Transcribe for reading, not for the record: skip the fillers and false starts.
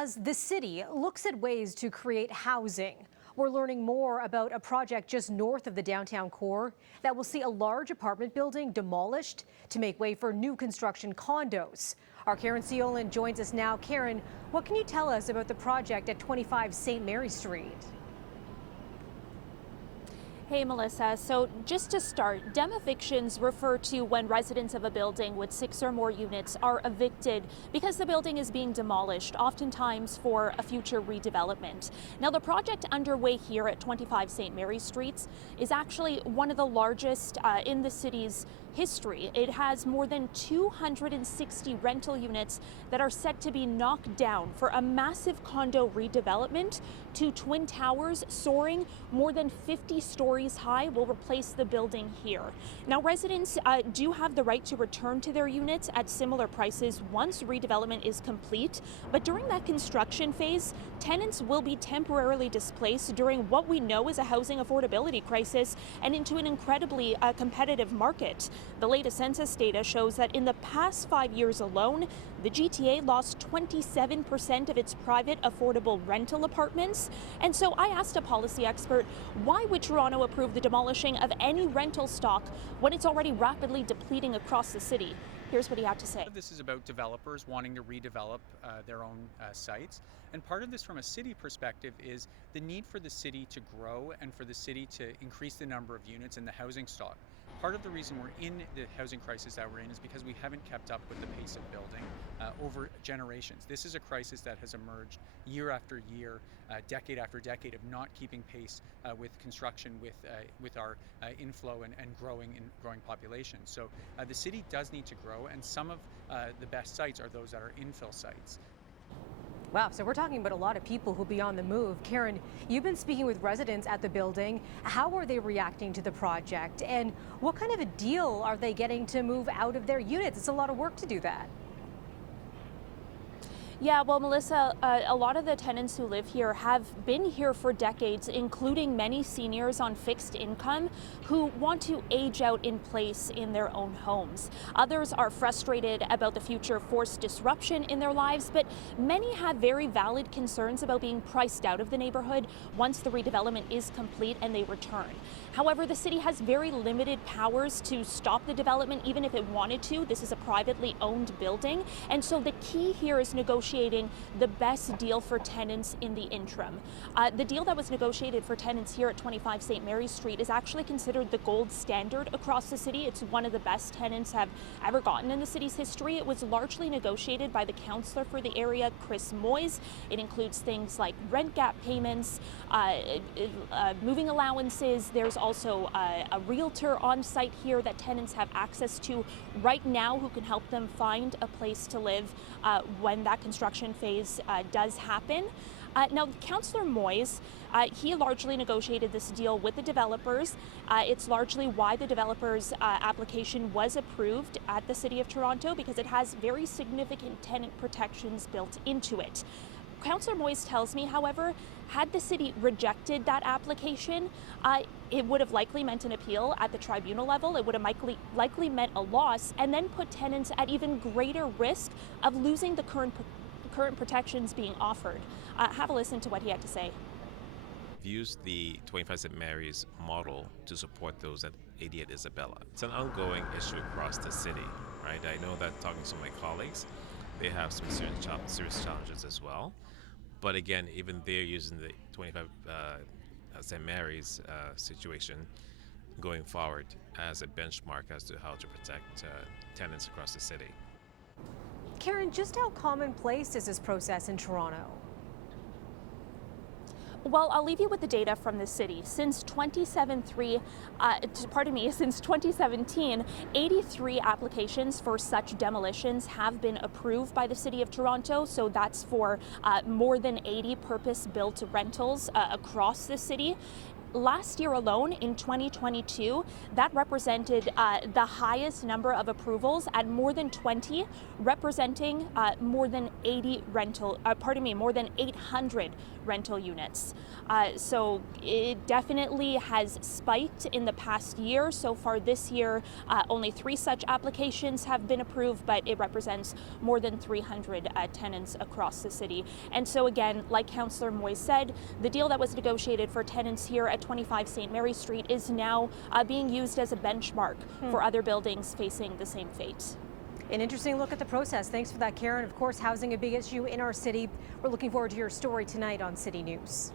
As the city looks at ways to create housing, we're learning more about a project just north of the downtown core that will see a large apartment building demolished to make way for new construction condos. Our Caryn Ceolin joins us now. Caryn, what can you tell us about the project at 25 St. Mary Street? Hey, Melissa. So just to start, dem-evictions refer to when residents of a building with 6 or more units are evicted because the building is being demolished, oftentimes for a future redevelopment. Now, the project underway here at 25 St. Mary Street is actually one of the largest in the city's history. It has more than 260 rental units that are set to be knocked down for a massive condo redevelopment. 2 twin towers soaring more than 50 stories high will replace the building here. Now, residents do have the right to return to their units at similar prices once redevelopment is complete, but during that construction phase, tenants will be temporarily displaced during what we know is a housing affordability crisis and into an incredibly competitive market. The latest census data shows that in the past 5 years alone, the GTA lost 27% of its private affordable rental apartments. And so I asked a policy expert, why would Toronto approve the demolishing of any rental stock when it's already rapidly depleting across the city? Here's what he had to say. This is about developers wanting to redevelop their own sites. And part of this from a city perspective is the need for the city to grow and for the city to increase the number of units in the housing stock. Part of the reason we're in the housing crisis that we're in is because we haven't kept up with the pace of building over generations. This is a crisis that has emerged year after year, decade after decade of not keeping pace with construction, with our inflow and growing population. So the city does need to grow, and some of the best sites are those that are infill sites. Wow, so we're talking about a lot of people who'll be on the move. Caryn, you've been speaking with residents at the building. How are they reacting to the project? And what kind of a deal are they getting to move out of their units? It's a lot of work to do that. Yeah, well, Melissa, a lot of the tenants who live here have been here for decades, including many seniors on fixed income who want to age out in place in their own homes. Others are frustrated about the future forced disruption in their lives, but many have very valid concerns about being priced out of the neighborhood once the redevelopment is complete and they return. However, the city has very limited powers to stop the development, even if it wanted to. This is a privately owned building, and so the key here is negotiating the best deal for tenants in the interim. The deal that was negotiated for tenants here at 25 St. Mary Street is actually considered the gold standard across the city. It's one of the best tenants have ever gotten in the city's history. It was largely negotiated by the councillor for the area, Chris Moyes. It includes things like rent gap payments, moving allowances. There's also a realtor on site here that tenants have access to right now who can help them find a place to live when that construction phase does happen. Now, Councillor Moyes, he largely negotiated this deal with the developers. It's largely why the developers' application was approved at the City of Toronto, because it has very significant tenant protections built into it. Councillor Moyes tells me, however, had the city rejected that application, it would have likely meant an appeal at the tribunal level. It would have likely meant a loss and then put tenants at even greater risk of losing the current protections being offered. Have a listen to what he had to say. We've used the 25 St. Mary's model to support those at 88 Isabella. It's an ongoing issue across the city, right? I know that talking to my colleagues, they have some serious challenges as well. But again, even they're using the 25 St. Mary's situation going forward as a benchmark as to how to protect tenants across the city. Caryn, just how commonplace is this process in Toronto? Well, I'll leave you with the data from the city. Since 2017, 83 applications for such demolitions have been approved by the City of Toronto. So that's for more than 80 purpose-built rentals across the city. last year alone, in 2022, that represented the highest number of approvals at more than 20, representing more than 800 rental units. So it definitely has spiked in the past year. So far this year, only 3 such applications have been approved, but it represents more than 300 tenants across the city. And so again, like Councillor Moy said, the deal that was negotiated for tenants here at 25 St. Mary Street is now being used as a benchmark for other buildings facing the same fate. An interesting look at the process. Thanks for that, Caryn. Of course, housing a big issue in our city. We're looking forward to your story tonight on City News.